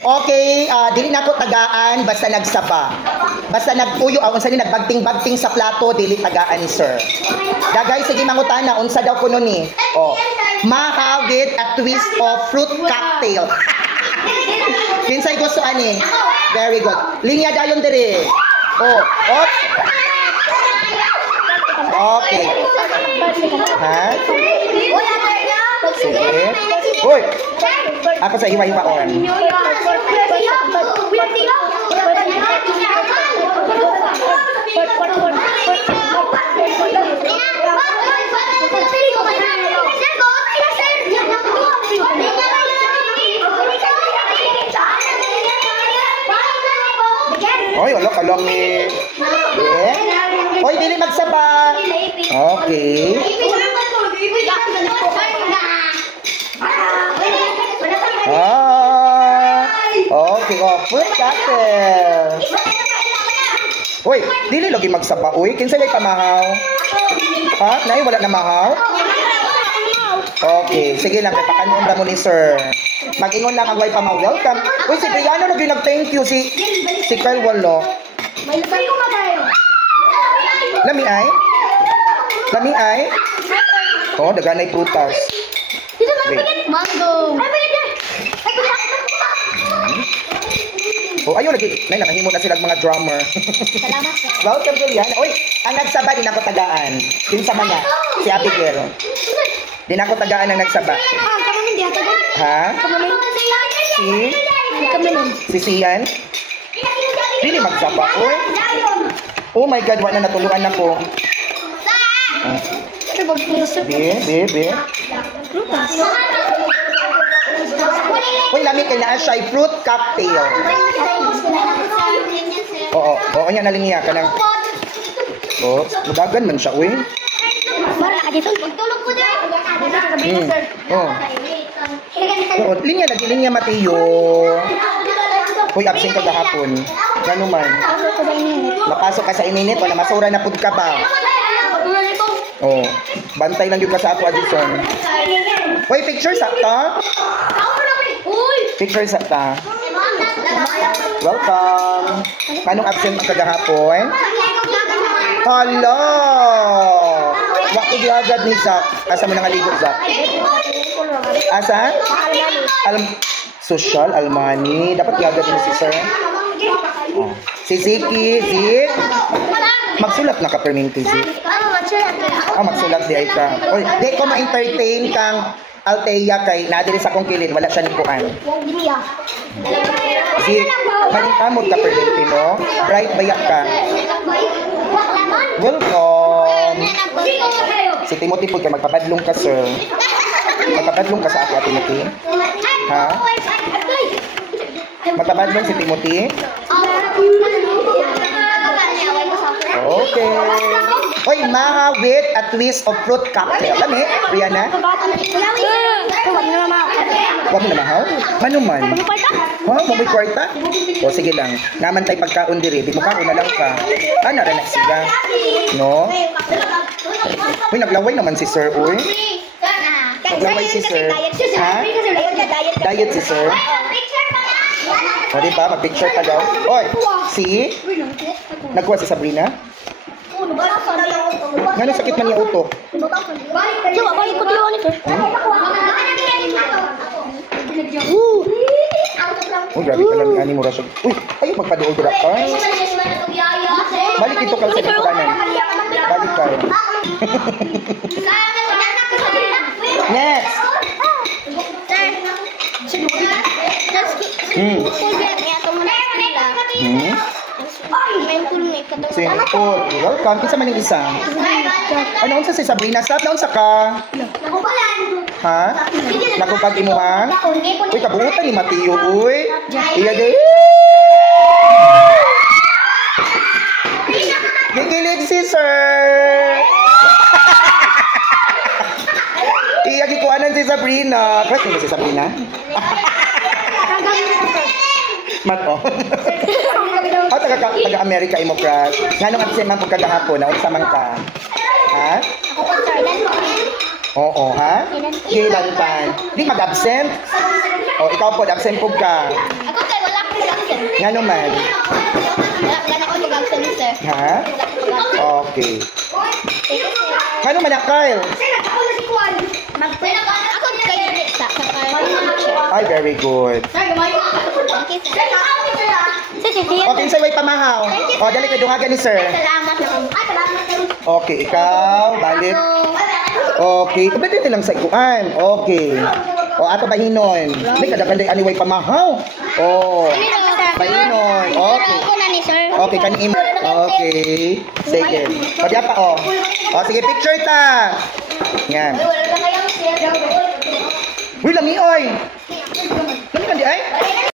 Okay, dili na ko tagaan basta nagsaba. Basta nagpuyo unsa ni nagbagting-bagting sa plato dili tagaan sir. Dagay sige mangutana unsa daw kuno ni? Oh. Maha with a twist of fruit cocktail. Kinsay gusto ani? Very good. Linya dayon dire. Oh, oh. Okay. Ha? Sige. Hoy. Ako sa iwa-iwaon. Hoy, wala ka lang ni. Hoy, dili magsaba. Okay. Okay, fruit cocktail. Uy, dili lagi magsaba, uy. Kinsa may pamahaw? Ha? Nay, wala na mahaw? Okay, sige lang, pakanon ra mo ni sir. Mag-ingon lang ang way pamahaw. Welcome. Uy, si Brianna lagi nag-thank you. Si Carl Walo. Lami ay? Lami ay? Oh, daganay prutas. Mango. Oh, ayun lagi. Nay, nakahimo na silang mga drummer. Salamat. Welcome, Juliana. Uy, ang nagsaba, din ako tagaan. Kinsa man niya? Si Abigail. Din ako tagaan ang nagsaba. Kami hindi tagaan. Ha? Si Sian? Dili magsaba, uy. Oh my God, wala na natuluan ako. Be. Uy, lamig ka na siya, fruit cocktail. Oo, niya nalinya ka lang. Oh, magagan man siya, uy. Mara ka dito. Magtulog ko dyan. Oo, linya Mateo. Uy, absent ka gahapon. Gano man. Napasok ka sa ininit, wala masura na pud ka ba? Oh, bantay lang yung ka sa ako, Addison. Uy, picture sa ta? Picture sa ta? Welcome. Anong absent ka gahapon? Hala! Waktu diagad ni Zach. Asa mo nangaligot, Zach? Asa? Social, Almani. Dapat diagad ni si Sir. Oh. Si Ziki, Zik. Magsulat na ka perminti, Zik. Magsulat di ay ka. Oy, di ko ma-entertain kang Althea kay nadiri sa akong kilid. Wala siya nikuan. Zik, malintamod ka perminti, no? Bright bayak ka. Welcome. Si Timothy po kay magpapadlong ka, sir. Magpapadlong ka sa ako, Timothy. Ha? Magpapadlong si Timothy? Okay. Oy, maha with a twist of fruit cocktail. Lami, Rihanna? Huwag mo na mahaw? Manuman? Ha? Mamoy kwarta? O, sige lang. Naman tayo pagkaon diri. Di mo kaon na lang ka. Ano rin siya? No? Uy, naglaway naman si Sir, uy. Naglaway si Sir. Ha? Diet si Sir. O, diba? Mag-picture ka daw. Oy, si? Nagkuha si Sabrina? Ngano sakit man yung utok? Coba balik ko dulu nih. Oh, grabe ka lang ani mo rasog. Uy, ayo magpaduol dira ka. Balik ito kal sa kanan. Balik ka. Next. Simple. Welcome. Kinsa man yung isa? Ano unsa si Sabrina? Stop na unsa ka? Ha? Nakupag imo ha? Uy, kabuutan ni Mateo, uy. Iya gay. Gigilig si Sir. Iya gikuanan si Sabrina. Crush mo si Sabrina? Mato. Taga-Amerika imo crush. Nganong absent man pud kagahapon na unsa man ka? Ha? Ako pag Jordan. Oo, ha? Kailan pa? Di mag-absent? O, ikaw po, absent po ka. Ako Nga naman. Gana ko mag-agsa ni sir. Ha? Okay. Kano man na, Kyle? Ako kayo sa Ay, very good. Okay, sa'yo ay pamahaw. O, dali kayo dungagan ni sir. Salamat naman. Okay, ikaw, balik. Okay, ba't din lang sa ikuan? Okay. O, ato bahinon. May kadakanday anyway pamahaw. O, bahinon. Okay. Ako na ni sir. Okay, kanin. Okay. Sige. O, diya pa, o. O, sige, picture ta. Yan. Uy, lami, oy. Lami ka di ay?